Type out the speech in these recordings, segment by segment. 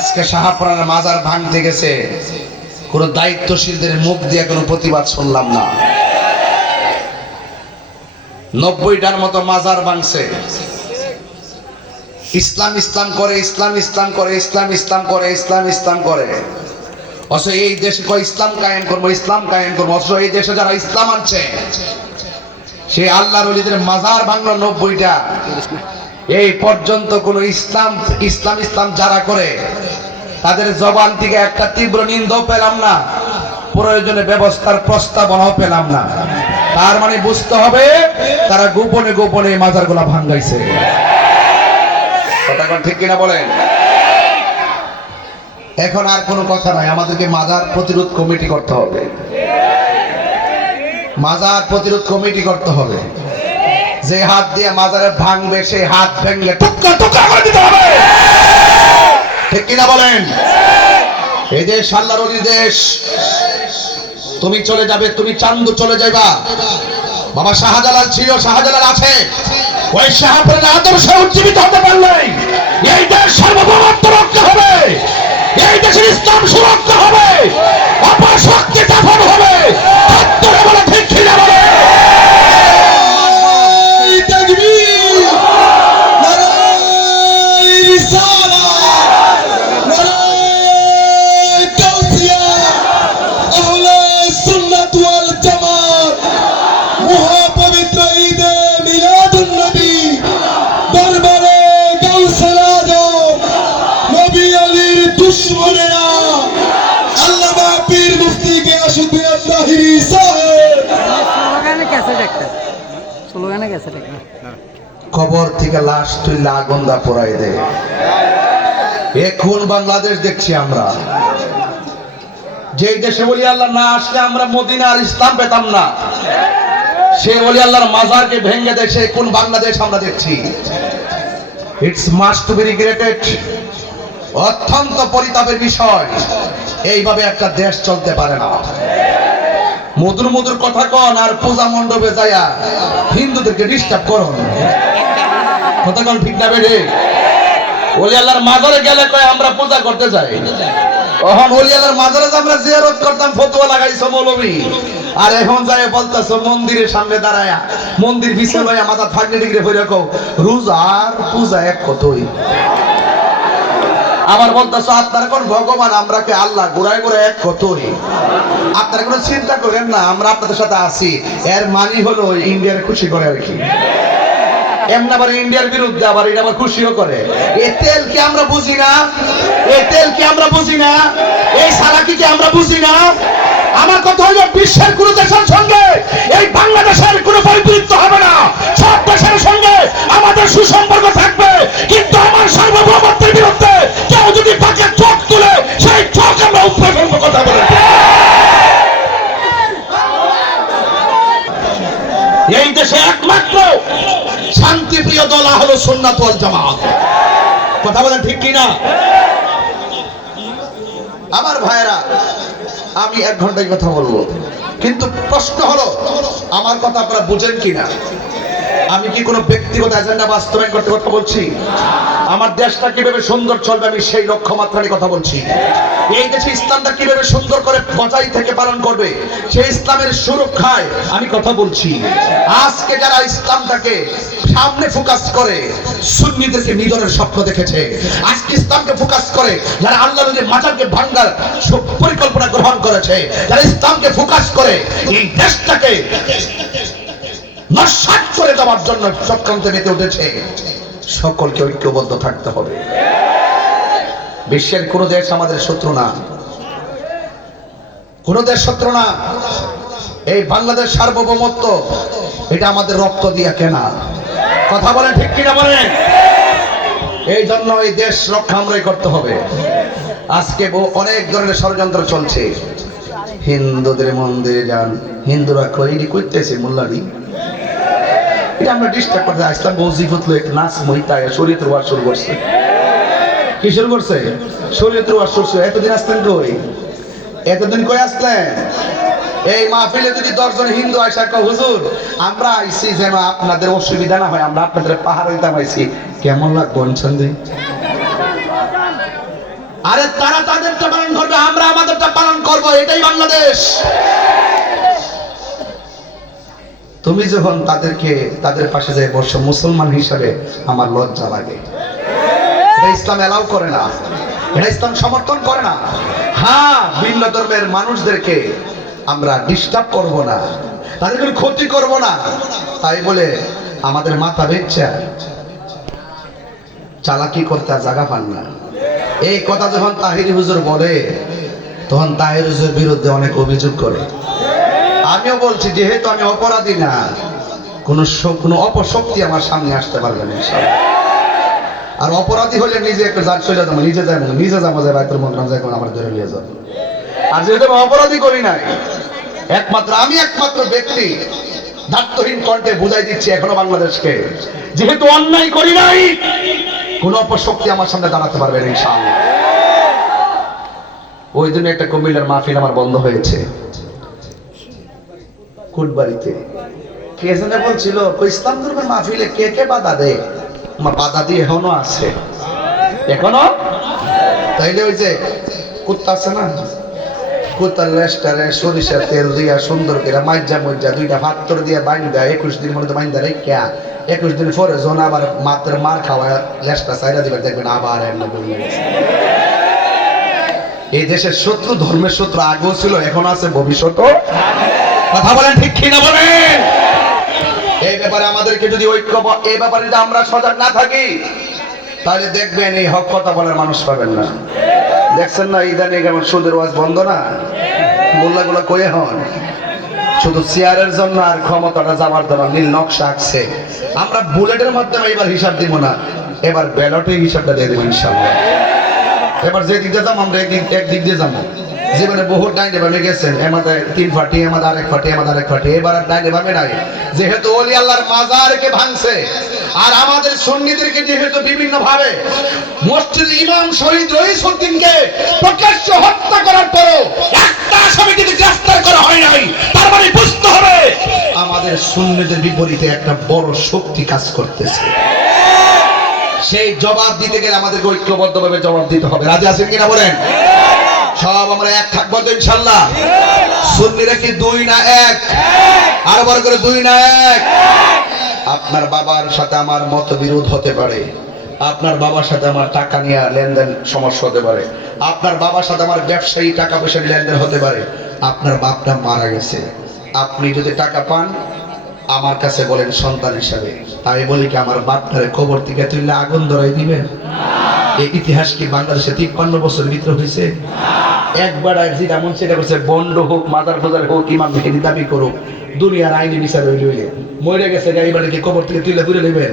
আজকে শাহপুরানের মাজার ভাঙতে গেছে, কোন দায়িত্বশীলদের মুখ দিয়ে কোনো প্রতিবাদ শুনলাম না। 90টার মতো মাজার ভাঙছে, ইসলাম ইসলাম করে, ইসলাম ইসলাম করে, ইসলাম ইসলাম করে, ইসলাম ইসলাম করে। অথচ এই দেশে কয় ইসলাম কায়েম করবো, ইসলাম কায়েম করবো। অথচ এই দেশে যারা ইসলাম আনছে সেই আল্লাহর ওলিদের মাজার ভাঙলো 90টা। এই পর্যন্ত কোন ইসলাম ইসলাম ইসলাম যারা করে তাদের জবান থেকে একটা তীব্র নিন্দাও পেলাম না, প্রয়োজনে ব্যবস্থার প্রস্তাবনাও পেলাম না। তার মানে বুঝতে হবে তারা গোপনে গোপনে মাজারগুলা ভাঙাইছে। কথা ঠিক কিনা বলেন? এখন আর কোনো কথা নাই, আমাদেরকে মাজার প্রতিরোধ কমিটি করতে হবে, মাজার প্রতিরোধ কমিটি করতে হবে। যে হাত দিয়ে মাজারে ভাঙবে সেই হাত ভেঙে টুকরা টুকরা করে দিতে হবে। ঠিক কিনা বলেন? এই দেশ আল্লাহর ওলি দেশ। তুমি চলে যাবে, তুমি চান্দু চলে যাইবা। বাবা শাহজালাল ছিল, শাহজালাল আছে, ওই শাহপুরের আদর্শ উজ্জীবিত হতে পারলে এই দেশ সার্বভৌমত্ব রক্ষা হবে, এই দেশের ইসলাম সুরক্ষা হবে, অপশক্তি দাফন হবে। বলে ঠিক কিনা বলে? খবর থেকে লাশ তুইলা আগুন দা পোড়াই দে। এখন বাংলাদেশ দেখছি আমরা, যে দেশে ওলি আল্লাহ না আসলে আমরা মদিনার ইসলাম পেতাম না, সে ওলি আল্লাহর মাজারকে ভেঙে দেয়, সে কোন বাংলাদেশ আমরা দেখছি। It's must to be regretted. অত্যন্ত পরিতাপের বিষয়, এইভাবে একটা দেশ চলতে পারে না। মধুর মধুর কথা কন আর পূজা মণ্ডপে যায়া হিন্দুদেরকে ডিস্টার্ব করুন। কথা কন ঠিক না বেড়ে? ওলি আল্লাহর মাজারে গেলে কয় আমরা পূজা করতে যাই, এখন ওলি আল্লাহর মাজারে আমরা জিয়ারত করতাম, ফতোয়া লাগাইছো মৌলবী, আর এখন যায় বলতেছো মন্দিরের সামনে দাঁড়ায়া মন্দির পিছনে লইয়া মাথা থাকলে ডিগ্রি হয়ে রাখো, রোজা আর পূজা এক কতই। আবার বলতেছো আপনারা কোন ভগবান, আমরা কে আল্লাহ, ঘুরায় ঘুরায় এক কতই। আপনারা কোনো চিন্তা করেন না, আমরা আপনাদের সাথে আছি। এর মানে হলো ইন্ডিয়ার খুশি করে আর কি। এমন আবার ইন্ডিয়ার বিরুদ্ধে আবার এটা আবার খুশিও করে। এই তেল কি আমরা বুঝি না? এই তেল কি আমরা বুঝি না? এই সারাকি কি আমরা বুঝি না? আমার কথা হলো বিশ্বের কোন দেশের সঙ্গে এই বাংলাদেশের কোনো পরিবৃত্ত হবে না। সব দেশের সঙ্গে আমাদের সুসম্পর্ক থাকবে, কিন্তু আমার সার্বভৌমত্বের বিরুদ্ধে কেউ যদি তাকে চোখ তুলে সেই চোখ আমরা উপরে ফেলবো। কথা বলেন। এই দেশে একমাত্র শান্তিপ্রিয় দল হলো সুন্নাত ওয়াল জামাত। কথা বলেন ঠিক কিনা? আমার ভাইরা, আমি 1 ঘন্টায় কথা বলবো, কিন্তু প্রশ্ন হলো আমার কথা আপনারা বুঝেন কিনা। আমি কি কোনো ব্যক্তিগত এজেন্ডা বাস্তবায়ন করতে কথা বলছি? আমার দেশটা কিভাবে সুন্দর চলবে আমি সেই লক্ষ্যমাত্রা নিয়ে কথা বলছি। এই দেশে ইসলামটা কিভাবে সুন্দর করে বজায় থেকে পালন করবে সেই ইসলামের সুরক্ষায় আমি কথা বলছি। আজকে যারা ইসলামটাকে সামনে ফোকাস করে সুন্নিদেরকে নিধনের স্বপ্ন দেখেছে, আজকে ইসলামকে ফোকাস করে যারা আল্লাহর ওলির মাজারকে ভাঙার পরিকল্পনা গ্রহণ করেছে, যারা ইসলামকে ফোকাস করে এই দেশটাকে নস্যাৎ করে দেওয়ার জন্য চক্রান্তে মেতে উঠেছে, সকলকে ঐক্যবদ্ধ থাকতে হবে। বিশ্বের কোন দেশ আমাদের শত্রু না, কোন দেশ শত্রু না। এই বাংলাদেশ সার্বভৌমত্ব এটা আমাদের রক্ত দিয়ে কেনা। কথা বলেন ঠিক কিনা বলেন? এই জন্য এই দেশ রক্ষা আমরাই করতে হবে। আজকে অনেক ধরনের ষড়যন্ত্র চলছে। হিন্দুদের মন্দিরে যান, হিন্দুরা কইরি করতেছে মোল্লারি, এটা আমরা ডিস্টার্ব করতে আসলাম। বৌজিফত লোক নাচ মহিতায় শরীয়তের ওয়াজ শুরু করছে। কি শুরু করছে? শরীয়তের ওয়াজ শুরু। এতদিন আসতেন কই? এতদিন কই আসলেন? এই মাহফিলে যদি 10 জন হিন্দু আসা কয় হুজুর আমরা আইছি যেন আপনাদের অসুবিধা না হয়, আমরা আপনাদের পাহাড় হইতাম আইছি, কেমন লাগবে? আরে তারা তাদেরটা পালন করবে, আমরা আমাদেরটা পালন করব, এটাই বাংলাদেশ। তুমি যখন তাদের পাশে যায় বসো, মুসলমান হিসাবে আমার লজ্জা লাগে। এটা ইসলাম এলাও করে না, এটা ইসলাম সমর্থন করে না। হ্যাঁ, ভিন্ন ধর্মের মানুষদেরকে আমরা ডিস্টার্ব করব না, তাদের কোনো ক্ষতি করব না, তাই বলে আমাদের মাথা বেচ্চা চালাকি করতে আর জায়গা পান না। এই কথা যখন তাহিরি হুজুর বলে, তখন তাহির হুজুর বিরুদ্ধে অনেক অভিযোগ করে। আমিও বলছি, যেহেতু আমি অপরাধী না, কোনো অপশক্তি আমার সামনে আসতে পারবে না ইনশাআল্লাহ। আর অপরাধী হলে নিজে একটা জাত চলে যাবো, নিজে যাবো যে বাইতুল মুকাররম যাই কোন আমার ধরে নিয়ে যাবো। আর যেহেতু আমি অপরাধী করি নাই, আমি একমাত্র ব্যক্তি দায়িত্বহীন কণ্ঠে বুঝাই দিচ্ছি এখনো বাংলাদেশকে, যেহেতু অন্যায় করি নাই, কোন অপশক্তি আমার সামনে দাঁড়াতে পারবে না ইনশাআল্লাহ। ওই দিন একটা কুমিল্লার মাহফিল আমার বন্ধ হয়েছে কুটবাড়িতে। কে জানে বলছিল ইসলাম ধর্মের মাহফিলে কে কে বাধা দেয়, বাধা দিয়ে এখনো আছে, এখনো। তাইলে ওই যে কুত্তা আছে না, কুত্তার রেস্টারে সরিষার তেল দিয়া সুন্দর করে মাইজা দুইটা ভাত্তর দিয়ে বাইন্দা 21 দিন মধ্যে বাইন্দা রে ক্যা 21 দিন পরে জন আবার মাত্র মার খাওয়া লেসটা সাইরা দিবেন, দেখবেন আবার এই দেশের শত্রু, ধর্মের শত্রু আগেও ছিল, এখন আছে, ভবিষ্যৎও। কথা বলেন ঠিক কি না বলেন? এই ব্যাপারে আমাদেরকে যদি এই ব্যাপারে যদি আমরা সজাগ না থাকি, তাহলে দেখবেন এই হক কথা বলার মানুষ পাবেন না। দেখছেন না ইদানিং কেমন সুদের ওয়াজ বন্ধ না, মোল্লাগুলো কয়ে হন শুধু চেয়ারের জন্য আর ক্ষমতাটা যাওয়ার জন্য নীল নকশা আঁকছে। আমরা বুলেটের মাধ্যমে এবার হিসাব দিব না, এবার ব্যালটে হিসাবটা দিয়ে দেবো ইনশাআল্লাহ। এবার যে দিক দিয়ে যাবো আমরা একদিক দিয়ে যাবো। জীবনে বহু ডাইনে বামে গেছেন, এমাদের 3 ফাটি, এমাদের আরেক ফাটি, এমাদের আরেক ফাটি, এবার আর ডাইনে বামে নাই। যেহেতু ওলি আল্লাহর মাজারকে ভাঙছে, আর আমাদের সুন্নিদেরকে যেহেতু বিভিন্ন ভাবে মসজিদ ইমাম শহীদ রইসউদ্দিনকে প্রকাশ্য হত্যা করার পরও একটা আসামিকে গ্রেফতার করা হয় নাই, তার মানে বুঝতে হবে আমাদের সুন্নিদের বিপরীতে একটা বড় শক্তি কাজ করতেছে। সেই জবাব দিতে গেলে আমাদেরকে ঐক্যবদ্ধভাবে জবাব দিতে হবে। রাজি আছেন কিনা বলেন? সব আমরা এক থাকবো তো ইনশাআল্লাহ। সুন্নিরা কি 2 না 1? আরো বড় করে 2 না 1? আপনার বাবার সাথে আমার মতবিরোধ হতে পারে, আপনার বাবার সাথে আমার টাকা নিয়ে লেনদেন সমস্যা হতে পারে, আপনার বাবার সাথে আমার ব্যবসায়ী টাকা পয়সার লেনদেন হতে পারে। আপনার বাপটা মারা গেছে, আপনি যদি টাকা পান আমার কাছে বলেন সন্তান হিসাবে, তাই বলি কি আমার বাপটারে কবর থেকে তুললে আগুন ধরাই দিবেন? এই ইতিহাস কি বাংলাদেশে 53 বছর ভিতরে হয়েছে? একবার যেটা মন সেটা করছে, বন্ড হোক, মাদার ফাদার হোক, ইমাম মেহেদি দাবি করুক, দুনিয়ার আইনি বিচার হইলে মরে গেছে গাড়ি কি কবর থেকে তুলে তুলে নেবেন?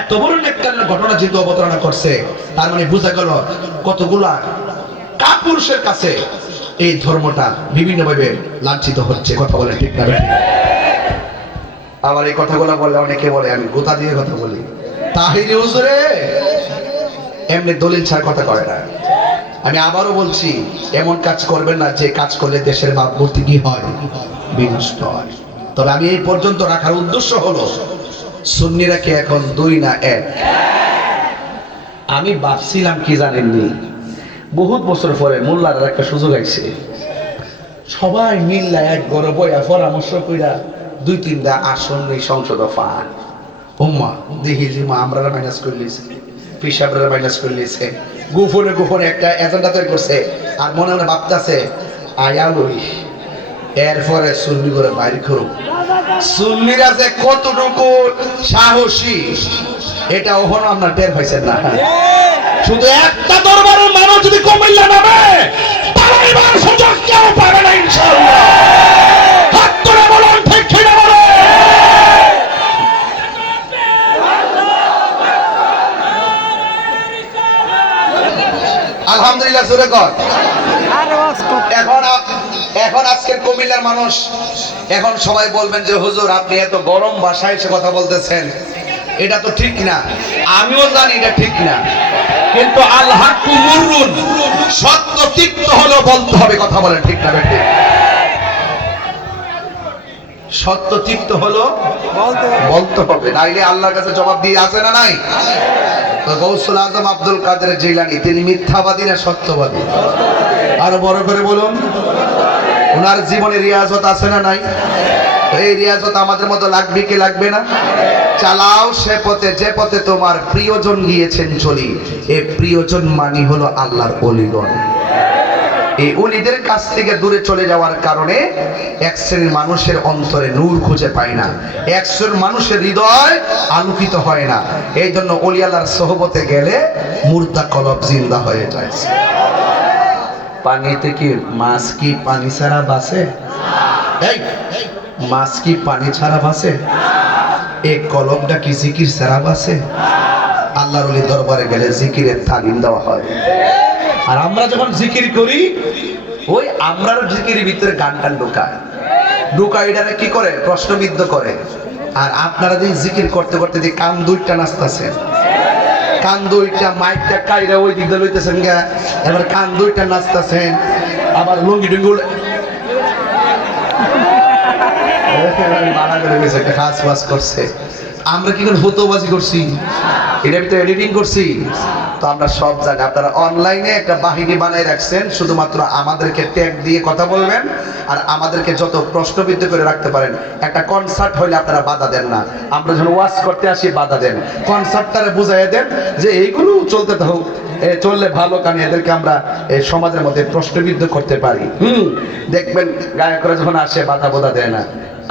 এত বড় একটা ঘটনা যেহেতু অবতারণা করছে, তার মানে বোঝা গেল কতগুলা কাপুরুষের কাছে এই ধর্মটা বিভিন্নভাবে লাঞ্ছিত হচ্ছে। কথা বলে ঠিক না? আবার এই কথাগুলো বললে অনেকে বলে আমি গোতা দিয়ে কথা বলি। তাহিরি হুজুরে এমনি দলিল ছাড়া কথা কয় না। আমি আবারও বলছি, এমন কাজ করবেন না যে কাজ করলে দেশের ভাবমূর্তি কি হয়, বিনষ্ট হয়। তবে আমি এই পর্যন্ত রাখার উদ্দেশ্য হলো সুন্নিরা কি এখন 2 না 1? আমি ভাবছিলাম কি জানেননি, বহুত বছর পরে মোল্লার একটা সুযোগ আইছে, সবাই মিল্লা এক ঘরে বইয়া পরামর্শ কইরা 2-3টা আসন এই সংসদ পান। উম্মা দেখি যে আমরা মাইনাস করে লিয়েছে, পিসাবরা মাইনাস করে লিয়েছে, গোপনে একটা এজেন্ডা তৈরি করছে, আর মনে মনে ভাবতেছে আয়া লই, এরপরে সুন্নি করে বাইর করুক। সুন্নিরা যে কতটুকু সাহসী এটা ওখানে আপনার টের পাইছেন না। শুধু একটা দরবারের মানুষ যদি কুমিল্লা নামে, পালাইবার সুযোগ কেউ পাবে না ইনশাআল্লাহ। হাত তুলে বলুন ঠিক কি না বলেন? আলহামদুলিল্লাহ জোরে কর। এখন আজকের কুমিল্লার মানুষ, এখন সবাই বলবেন যে হুজুর আপনি এত গরম ভাষায় এসে কথা বলতেছেন, এটা তো ঠিক না। আমিও জানি এটা ঠিক না, কিন্তু আল হাক্কু মুররুন, সত্য তিক্ত হলেও বলতে হবে। কথা বলেন ঠিক না বেটি? সত্য তৃপ্ত হলো বলতে হবে, নাইলে আল্লাহর কাছে জবাব দিয়ে আসে না নাই। তো গৌসুল আজম আব্দুল কাদের জিলানী তিনি মিথ্যাবাদী না সত্যবাদী? আরো বড় করে বলুন। ওনার জীবনে রিয়াজত আছে না নাই? তো এই রিয়াজত আমাদের মতো লাগবে কি লাগবে না? চালাও সে পথে যে পথে তোমার প্রিয়জন গিয়েছেন চলি, এই প্রিয়জন মানি হলো আল্লাহর ওলিগণ। এই ওলিদের কাছ থেকে দূরে চলে যাওয়ার কারণে এক শ্রেণীর মানুষের অন্তরে নূর খুঁজে পায় না, এক শ্রেণীর মানুষের হৃদয় আলোকিত হয় না। এই জন্য ওলি আল্লাহর সোহবতে গেলে মুর্দা কলব জিন্দা হয়ে যায়। পানিতে কি মাছ কি পানি ছাড়া বাঁচে? এই মাছ কি পানি ছাড়া বাঁচে? এই কলবটা কি জিকির ছাড়া বাঁচে? আল্লাহর ওলি দরবারে গেলে জিকিরের তালিম দেওয়া হয়। আর আমরা যখন জিকির করি, ওই আমরার জিকিরের ভিতরে গান টান ঢুকায় এটারে কি করে? প্রশ্নবিদ্ধ করে। আর আপনারা যে জিকির করতে করতে যে কান দুইটা নাচতেছেন, কান দুইটা মাইকটা কাইরা ওই দিকটা লইতেছেন গা, এবার কান দুইটা নাচতেছেন, আবার লুঙ্গি ডুঙ্গুল খাস বাস করছে। আমরা কি করে হতোবাজি করছি, এটার ভিতরে এডিটিং করছি। তো আমরা সব জায়গায় আপনারা অনলাইনে একটা বাহিনী বানাই রাখছেন, শুধুমাত্র আমাদেরকে ট্যাগ দিয়ে কথা বলবেন আর আমাদেরকে যত প্রশ্নবিদ্ধ করে রাখতে পারেন। একটা কনসার্ট হইলে আপনারা বাধা দেন না, আমরা যখন ওয়াজ করতে আসি বাধা দেন। কনসার্টটারে বুঝাইয়া দেন যে এইগুলো চলতে থাকুক, চললে ভালো, কারণ এদেরকে আমরা এই সমাজের মধ্যে প্রশ্নবিদ্ধ করতে পারি। দেখবেন গায়করা যখন আসে বাধা বোধা দেয় না,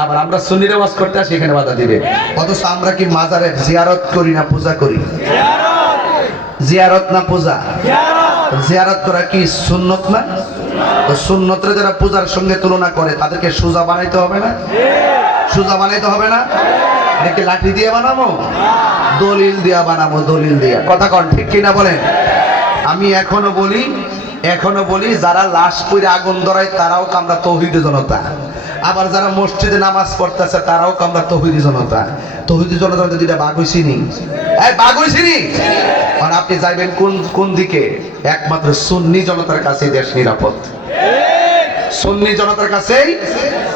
আবার আমরা সুন্নির ওয়াজ করতে আসি এখানে বাধা দিবে। অথচ আমরা কি মাজারে জিয়ারত করি না পূজা করি? জিয়ারত না পূজা? জিয়ারত করা কি সুন্নত না? তো সুন্নতরে যারা পূজার সঙ্গে তুলনা করে তাদেরকে সোজা বানাইতে হবে না? সোজা বানাইতে হবে না? এটাকে লাঠি দিয়ে বানাবো? দলিল দিয়া বানাবো, দলিল দিয়া। কথা কন ঠিক কিনা বলেন? আমি এখনো বলি যারা লাশ পুড়ে আগুন ধরায় তারাও কামরা তৌহিদি জনতা, আবার যারা মসজিদে নামাজ পড়তেছে তারাও কামরা তৌহিদি জনতা। তৌহিদি জনতা দুইটা ভাগ হইছিনি, ভাগ হইছিনি। কারণ আপনি যাইবেন কোন দিকে? একমাত্র সুন্নি জনতার কাছে দেশ নিরাপদ, সুন্নি জনতার কাছেই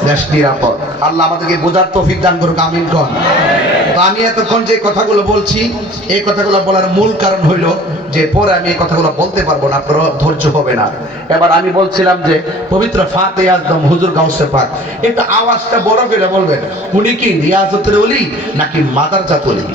দেশ নিরাপদ। আল্লাহ আমাদেরকে বোঝার তৌফিক দান করুক, আমিন কোন। তো আমি এতক্ষণ যে কথাগুলো বলছি, এই কথাগুলো বলার মূল কারণ হইল যে পরে আমি এই কথাগুলো বলতে পারবো না, আপনারা ধৈর্য হবে না। এবার আমি বলছিলাম যে পবিত্র ফাতেহ আজম হুজুর গাউসে পাক, একটু আওয়াজটা বড় করে বলবেন, উনি কি রিয়াজতের ওলি নাকি মাদারজাত ওলি?